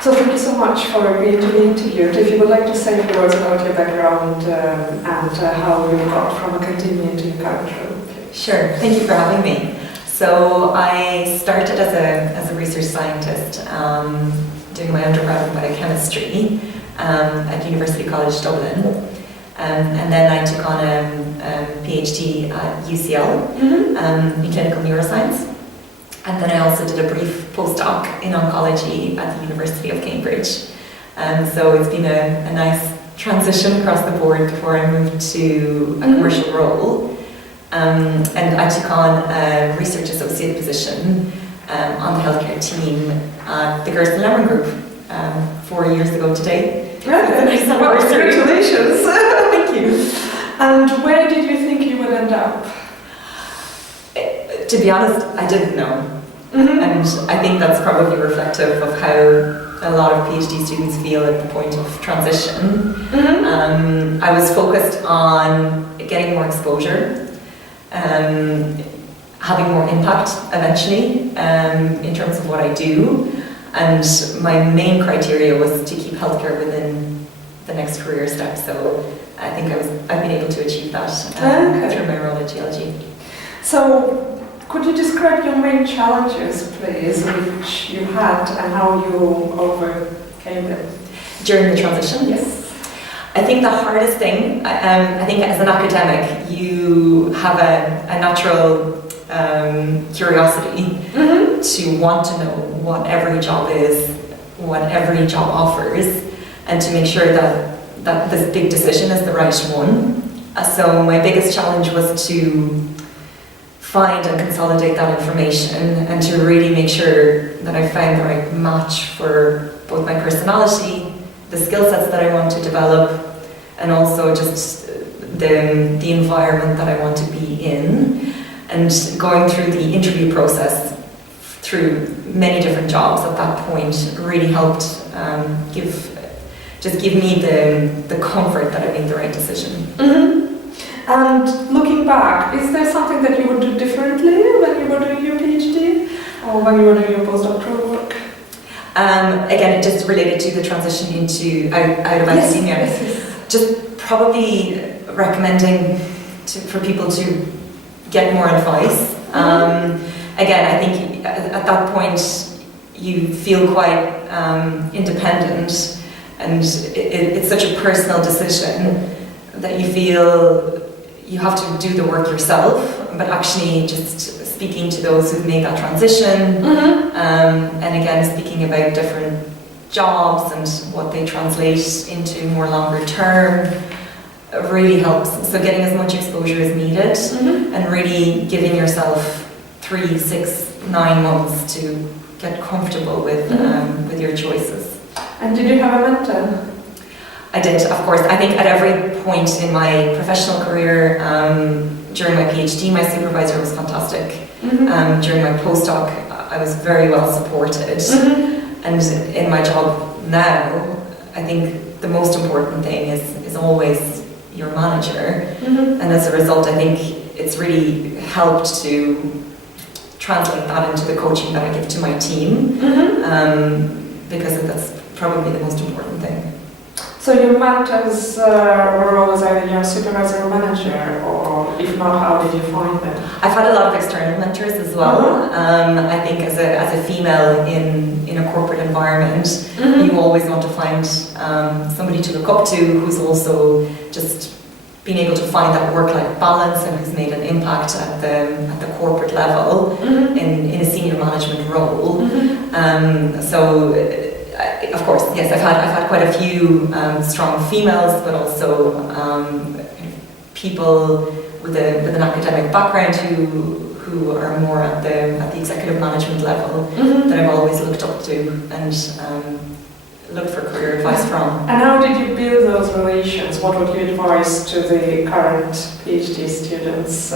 So thank you so much for agreeing to be interviewed. If you would like to say a few words about your background and how you got from academia to your current role. Sure, thank you for having me. So I started as a research scientist doing my undergrad in biochemistry at University College Dublin. And then I took on a PhD at UCL in clinical neuroscience. And then I also did a brief postdoc in oncology at the University of Cambridge. So it's been a nice transition across the board before I moved to a commercial role. And I took on a research associate position on the healthcare team at the Gerson Lehrman Group 4 years ago today. Nice congratulations! Thank you. And where did you think you would end up? To be honest, I didn't know. And I think that's probably reflective of how a lot of PhD students feel at the point of transition. I was focused on getting more exposure, having more impact eventually in terms of what I do. And my main criteria was to keep healthcare within the next career step. So I think I've been able to achieve that through my role in geology. So, could you describe your main challenges, please, which you had and how you overcame them? During the transition? Yes. I think the hardest thing, I think as an academic, you have a natural curiosity to want to know what every job is, what every job offers, and to make sure that this big decision is the right one. So my biggest challenge was to find and consolidate that information and to really make sure that I found the right match for both my personality, the skill sets that I want to develop, and also just the environment that I want to be in. And going through the interview process through many different jobs at that point really helped give me the comfort that I made the right decision. And looking back, is there something that you would do differently when you were doing your PhD or when you were doing your postdoctoral work? Again, it just related to the transition out of academia. Yes. Just probably recommending for people to get more advice. Again, I think at that point you feel quite independent, and it's such a personal decision that you feel you have to do the work yourself, but actually just speaking to those who've made that transition, and again speaking about different jobs and what they translate into more longer term really helps. So getting as much exposure as needed and really giving yourself 3, 6, 9 months to get comfortable with your choices. And did you have a mentor? I did, of course. I think at every point in my professional career, during my PhD, my supervisor was fantastic. During my postdoc, I was very well supported. And in my job now, I think the most important thing is always your manager. And as a result, I think it's really helped to translate that into the coaching that I give to my team, because that's probably the most important thing. So your mentors were always either your supervisor or manager, or if not, how did you find them? I've had a lot of external mentors as well. I think as a female in a corporate environment, you always want to find somebody to look up to who's also just been able to find that work-life balance and who's made an impact at the corporate level in a senior management role. So. Of course, yes, I've had quite a few strong females, but also people with an academic background who are more at the executive management level that I've always looked up to and looked for career advice from. And how did you build those relations? What would you advise to the current PhD students?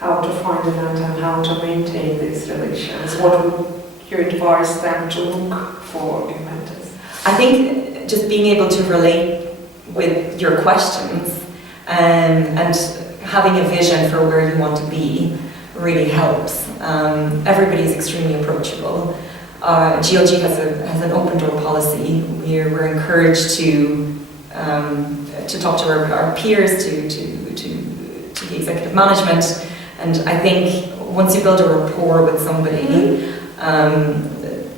How to find a mentor and how to maintain these relations? What would you advise them to look for in mentors? I think just being able to relate with your questions and having a vision for where you want to be really helps. Everybody is extremely approachable, GLG has an open door policy. We're encouraged to talk to our peers, to the executive management, and I think once you build a rapport with somebody,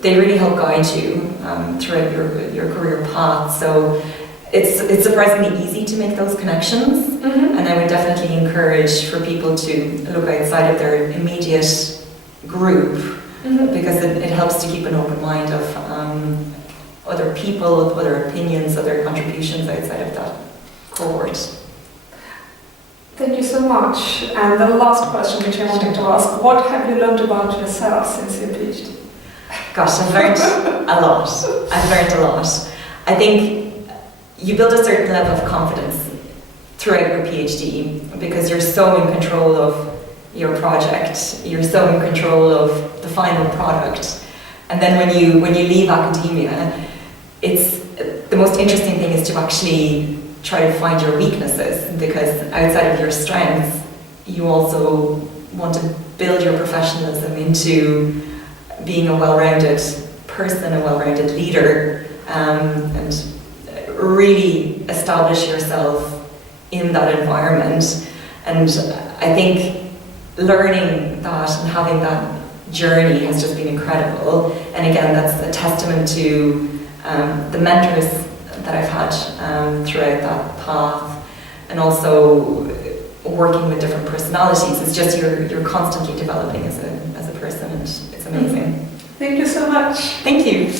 they really help guide you throughout your career path. So it's surprisingly easy to make those connections, and I would definitely encourage for people to look outside of their immediate group, because it helps to keep an open mind of other people, other opinions, other contributions outside of that cohort. Thank you so much. And the last question which I wanted to ask, what have you learned about yourself since your PhD? Gosh, I've learned a lot. I think you build a certain level of confidence throughout your PhD because you're so in control of your project, you're so in control of the final product. And then when you leave academia, it's the most interesting thing is to actually try to find your weaknesses, because outside of your strengths, you also want to build your professionalism into being a well-rounded person, a well-rounded leader, and really establish yourself in that environment. And I think learning that and having that journey has just been incredible. And again, that's a testament to the mentors that I've had throughout that path, and also working with different personalities. It's just you're constantly developing as a person, and it's amazing. Thank you so much. Thank you.